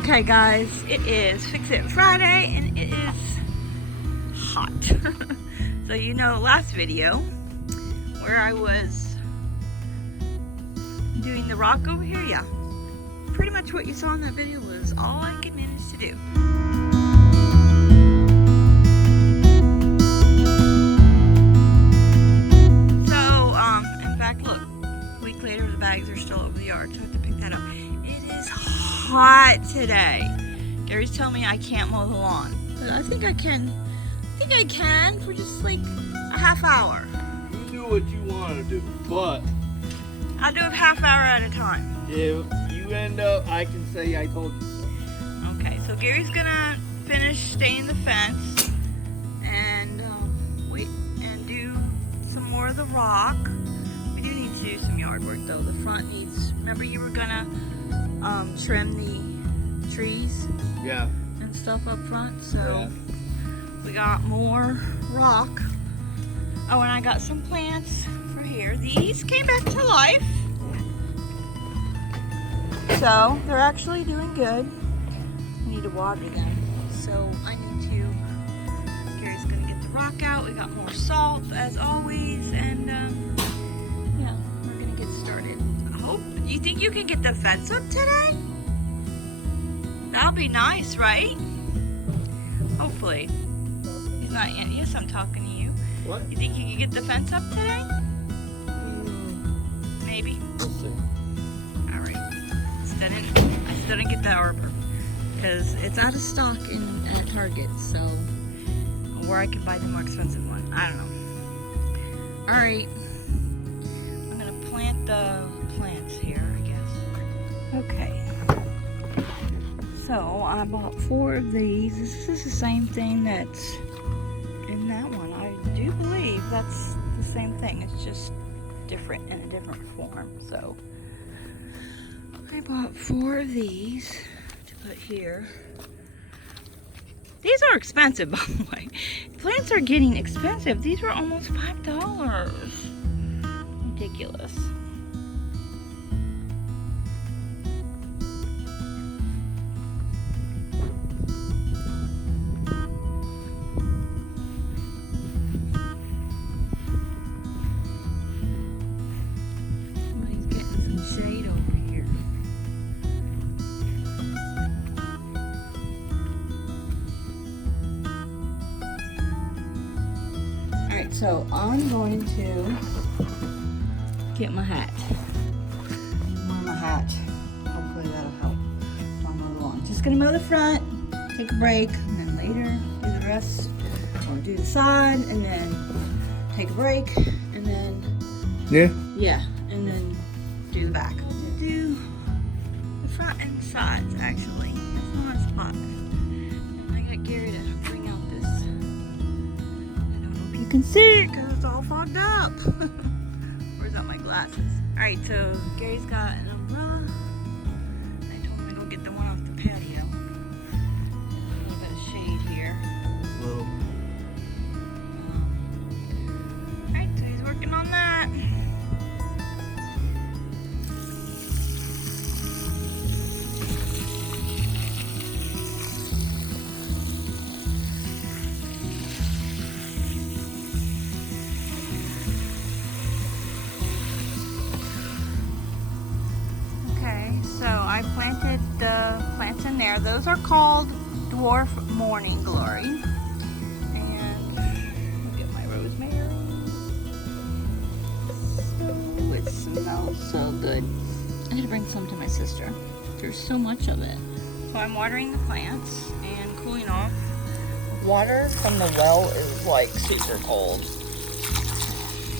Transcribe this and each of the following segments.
Okay guys, it is Fix It Friday and it is hot. So you know last video where I was doing the rock over here, yeah. Pretty much what you saw in that video was all I could manage to do. So, in fact, look, a week later the bags are still over the yard, so I have to pick that up. It is hot today. Gary's telling me I can't mow the lawn, but I think I can. I think I can for just like a half hour. You do what you want to do, but I'll do a half hour at a time. if you end up, I can say I told you so. Okay, so Gary's gonna finish staining the fence and wait and do some more of the rock. We do need to do some yard work though. The front needs. Remember you were gonna trim the trees Yeah. and stuff up front, so Yeah. we got more rock. Oh, and I got some plants for here. These came back to life, so they're actually doing good. I need to water them, so I need to. Gary's gonna get the rock out. We got more salt as always, and yeah, we're gonna get started. I hope. Do you think you can get the fence up today? That'll be nice, right? Hopefully. He's not in. Yes, I'm talking to you. What? You think you can get the fence up today? Maybe. We'll see. All right. I still didn't get the arbor because it's out of stock at Target. So, or I could buy the more expensive one. I don't know. All right. I'm gonna plant the plants here, I guess. Okay. So I bought 4 of these. This is the same thing that's in that one. I do believe that's the same thing. It's just different in a different form. So I bought 4 of these to put here. These are expensive, by the way. Plants are getting expensive. These were almost $5. Ridiculous. Shade over here. Alright, so I'm going to get my hat. Wear my hat. Hopefully that'll help while I mow the lawn. Just gonna mow the front, take a break, and then later do the rest. Or do the side, and then take a break, and then yeah, and then do the back. Do the front and the sides actually. That's not a spot. And I got Gary to bring out this. I don't know if you can see it because it's all fogged up. Where's all my glasses? Alright, so Gary's got an umbrella. I told him to go get the one off the patio. A little bit of shade here. Little. Alright, so he's working on that. So I planted the plants in there. Those are called Dwarf Morning Glory. And look at my rosemary. So it smells so good. I gotta bring some to my sister. There's so much of it. So I'm watering the plants and cooling off. Water from the well is like super cold.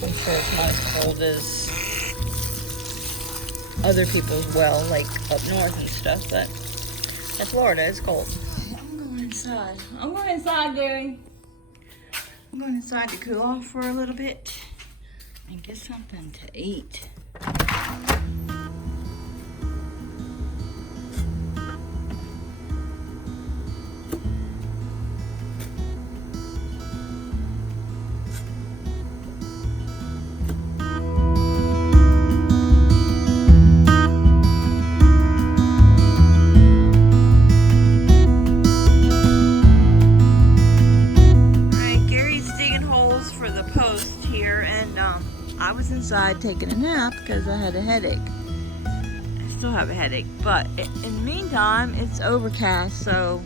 I'm sure it's not as cold as other people's well, like up north and stuff, but in Florida it's cold. I'm going inside. I'm going inside, Gary. I'm going inside to cool off for a little bit and get something to eat. outside taking a nap because I had a headache. I still have a headache, but in the meantime, it's overcast, so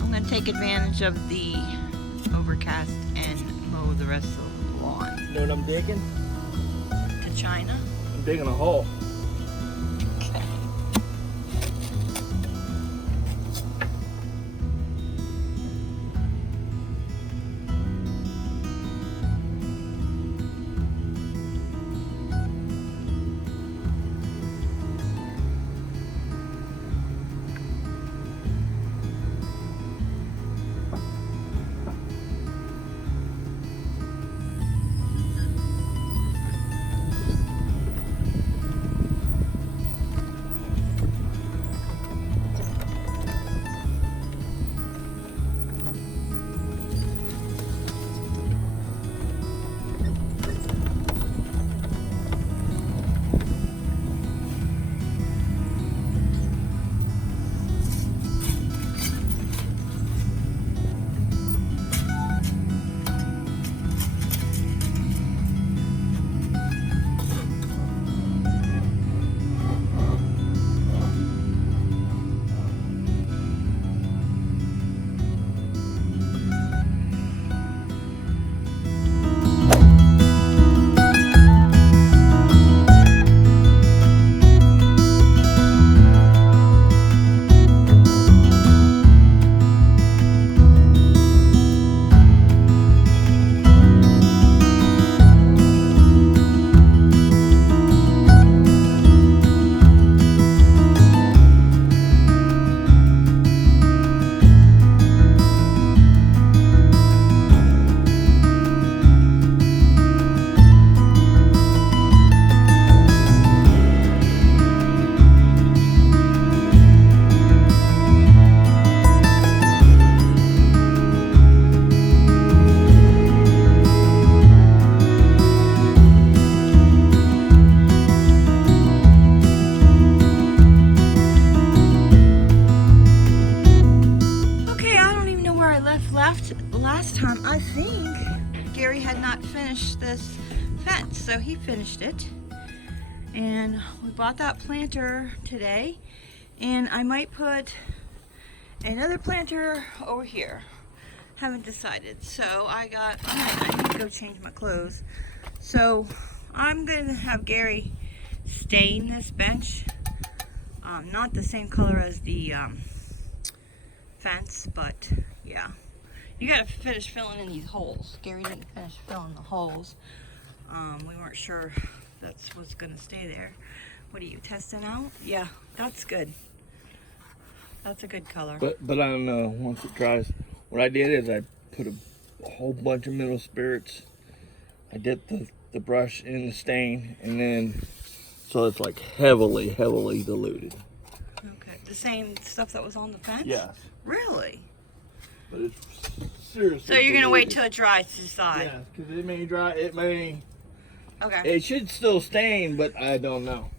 I'm going to take advantage of the overcast and mow the rest of the lawn. You know what I'm digging? To China? I'm digging a hole. Okay. Last time, I think Gary had not finished this fence, so he finished it. And we bought that planter today, and I might put another planter over here. Haven't decided. So I need to go change my clothes. So I'm gonna have Gary stain this bench. Not the same color as the fence, but yeah. You gotta finish filling in these holes. Gary didn't finish filling the holes. We weren't sure that's what's gonna stay there. What are you testing out? Yeah, that's good. That's a good color. But I don't know. Once it dries, what I did is I put a whole bunch of mineral spirits. I dipped the brush in the stain, and then so it's like heavily diluted. Okay, the same stuff that was on the fence? Yes. Really? But it's seriously. So you're gonna diluted. wait till it dries to decide? Yeah, because it may dry. It may. Okay. It should still stain, but I don't know.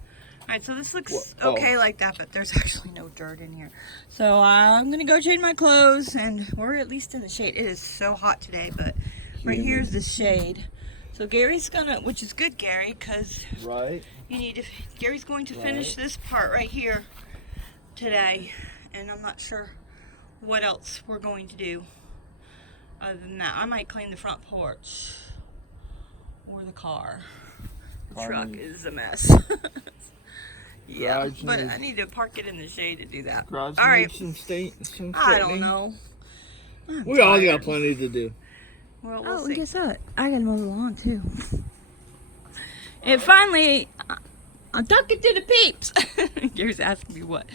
Alright, so this looks okay like that, but there's actually no dirt in here. So I'm gonna go change my clothes, and we're at least in the shade. It is so hot today, but right here's the shade. So Gary's gonna, which is good, Gary, because right. you need to. Gary's going to finish this part right here today, and I'm not sure what else we're going to do other than that. I might clean the front porch or the car. The truck is a mess. Yeah, but I need to park it in the shade to do that. All right. I don't know. We all got plenty to do. Well, we'll see. Guess what? I gotta mow the lawn too. It finally, I'm talking to the peeps. Gary's asking me what.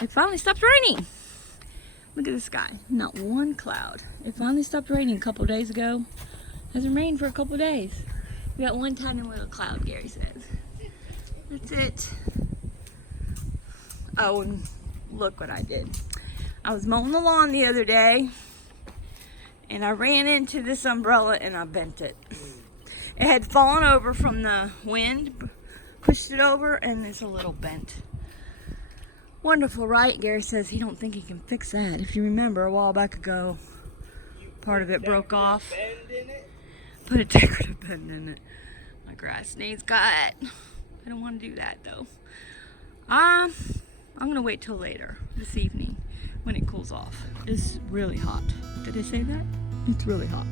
It finally stopped raining. Look at the sky. Not one cloud. It finally stopped raining a couple days ago. Hasn't rained for a couple days. We got one tiny little cloud, Gary says. That's it. Oh, and look what I did. I was mowing the lawn the other day, and I ran into this umbrella and I bent it. It had fallen over from the wind, pushed it over, and it's a little bent. Wonderful, right? Gary says he don't think he can fix that. If you remember, a while back ago, part of it broke off. put a decorative bed in it. My grass needs cut. I don't want to do that though. I'm gonna wait till later this evening when it cools off. It's really hot. Did I say that? It's really hot.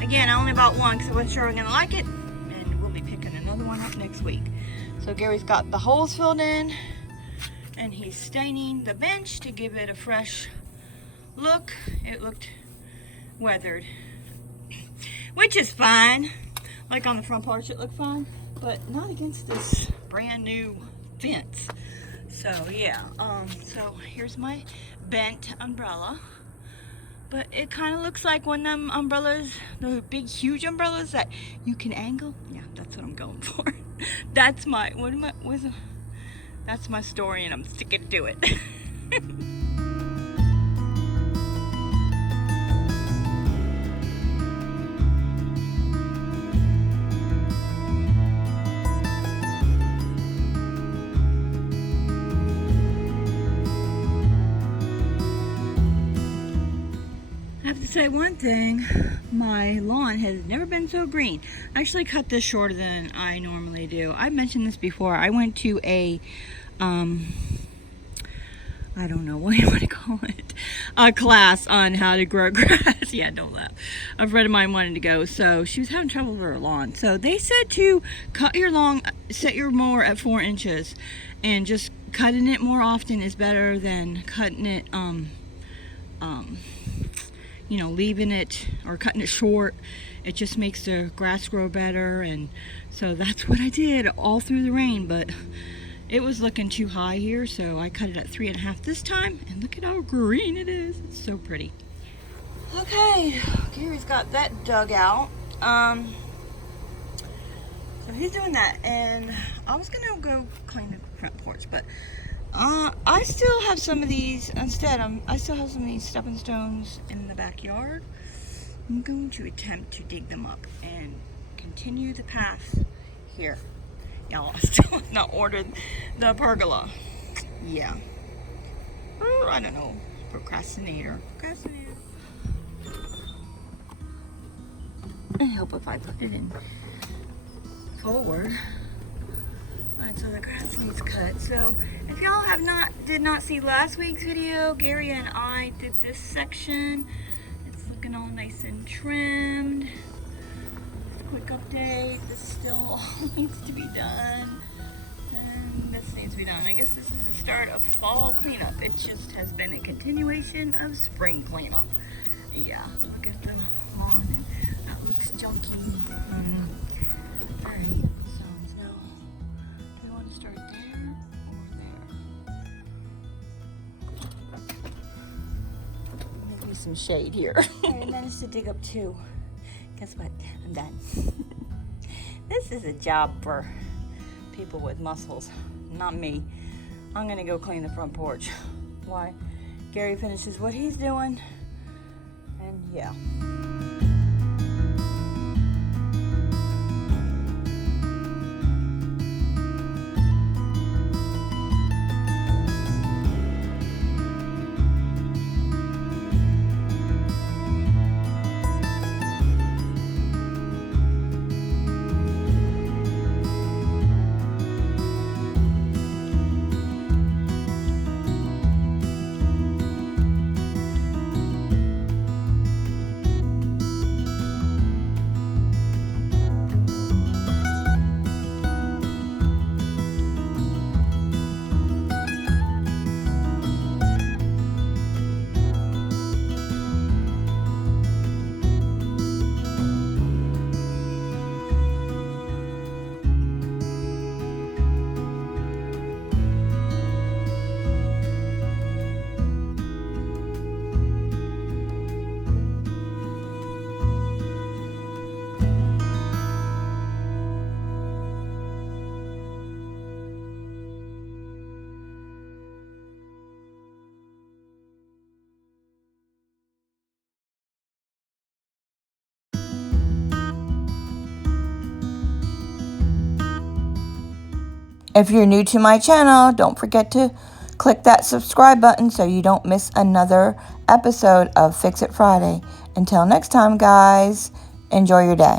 Again, I only bought one because I wasn't sure I was going to like it, and we'll be picking another one up next week. So Gary's got the holes filled in, and he's staining the bench to give it a fresh look. It looked weathered, which is fine. Like on the front porch it looked fine, but not against this brand new fence. So yeah, so here's my bent umbrella. But it kind of looks like one of them umbrellas, the big, huge umbrellas that you can angle. Yeah, that's what I'm going for. That's my, that's my story, and I'm sticking to it. I have to say one thing, my lawn has never been so green. I actually cut this shorter than I normally do. I've mentioned this before. I went to a, I don't know, what do you want to call it? A class on how to grow grass. Yeah, don't laugh. A friend of mine wanted to go, so she was having trouble with her lawn. So they said to cut your lawn, set your mower at 4 inches, and just cutting it more often is better than cutting it, you know, leaving it or cutting it short. It just makes the grass grow better, and so that's what I did all through the rain. But it was looking too high here, so I cut it at 3.5 this time, and look at how green it is. It's so pretty. Okay, Gary's got that dug out. So he's doing that, and I was gonna go clean the front porch, but I still have some of these, I still have some of these stepping stones in the backyard. I'm going to attempt to dig them up and continue the path here. Y'all, I still have not ordered the pergola. Yeah. Oh, I don't know. Procrastinator. I hope if I put it in forward. Alright, so the grass needs cut. So if y'all did not see last week's video, Gary and I did this section. It's looking all nice and trimmed. Quick update. This still all needs to be done. And this needs to be done. I guess this is the start of fall cleanup. It just has been a continuation of spring cleanup. Yeah, look at the lawn, and that looks junky. Alright. Some shade here. I managed to dig up 2. Guess what? I'm done. This is a job for people with muscles, not me. I'm gonna go clean the front porch. Why? Gary finishes what he's doing, and yeah. If you're new to my channel, don't forget to click that subscribe button so you don't miss another episode of Fix It Friday. Until next time, guys, enjoy your day.